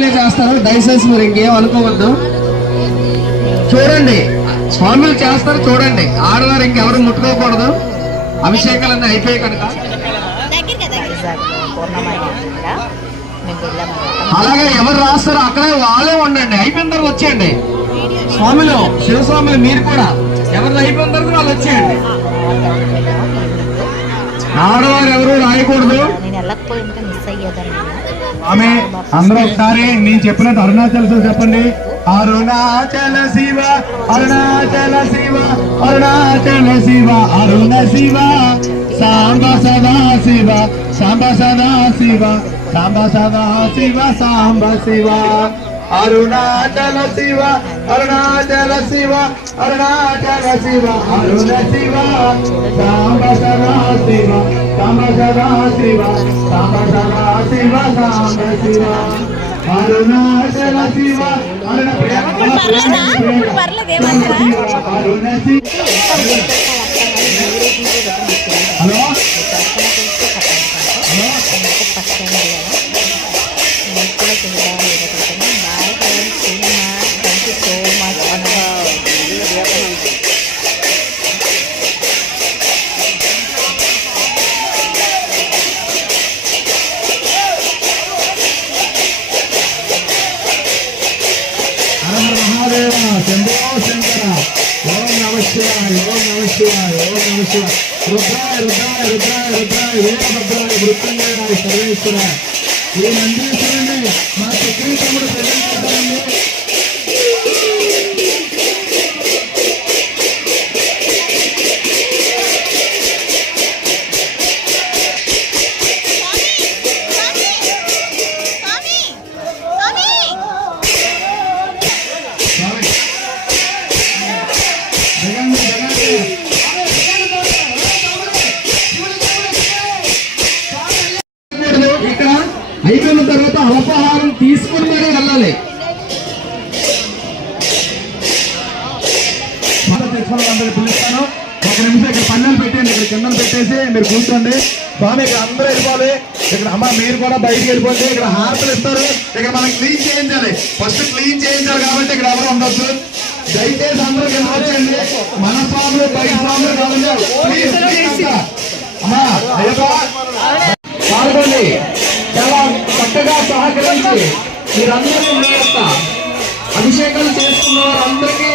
స్వామిలే చేస్తారు, దయచేసి మీరు ఇంకేం అనుకోవద్దు. చూడండి, స్వాములు చేస్తారు చూడండి. ఆడవారు ఇంకెవరు ముట్టుకోకూడదు, అభిషేకాలన్నీ అయిపోయి కనుక. అలాగే ఎవరు రాస్తారో అక్కడే వాళ్ళే ఉండండి. అయిపోయిన తర్వాత వచ్చేయండి. స్వాములు, శివస్వాములు మీరు కూడా ఎవరు అయిపోయిన తర్వాత వాళ్ళు వచ్చేయండి. ఆడవారు ఎవరు రాయకూడదు. ఆమె అందరూ ఒకసారి నేను చెప్పినట్టు అరుణాచల శివ చెప్పండి. అరుణాచల శివ, అరుణాచల శివ, అరుణాచల శివ, అరుణ శివ, సాంబ సదా శివ, సాంబ సదా శివ, సాంబ సదా శివ, సాంబ శివ. అరుణాచల శివ, అరుణాచల శివ, అరుణాచల శివ, అరుణ శివ, సాంబ సదా శివ, సాంబ సదా శివ, సాంబ సదా శివ, సాంబ శివ. అరుణాచల శివ, అరుణ హలో శంభో శంకర. ఓం నమ శివాయ, ఓం నమ శివాయ, ఓం నమ శివాయ. రుద్రాయ రుద్రాయ రుద్రాయ రుద్రాయ వీరభద్రాయ మృత్యుంజయాయ సర్వేశ్వర. ఈ నందీశ్వరుని మా చక్రీతముడు ప్రజెంట్. ఇక్కడ అయిపోయిన తర్వాత అల్పాహారం తీసుకుని మరీ వెళ్ళాలి. అందరూ పిలుస్తాను. ఒక నిమిషం ఇక్కడ పన్నెలు పెట్టండి, ఇక్కడ కిందలు పెట్టేసి మీరు కూర్చోండి. స్వామి ఇక్కడ అందరూ వెళ్ళిపోవాలి. ఇక్కడ అమ్మ మీరు కూడా బయటికి వెళ్ళిపోండి. ఇక్కడ హారతలు ఇస్తారు. ఇక్కడ మనం క్లీన్ చేయించాలి, ఫస్ట్ క్లీన్ చేయించాలి కాబట్టి ఇక్కడ ఎవరు ఉండొచ్చు. దయచేసి అందరూ కింద వచ్చేయండి. మన స్వాములు బయట స్వాములు కావాలి. అమ్మా అయ్యప్ప పాల్గొని చాలా చక్కగా సహకరించి మీరందరూ అభిషేకాలు చేసుకున్న వారందరికీ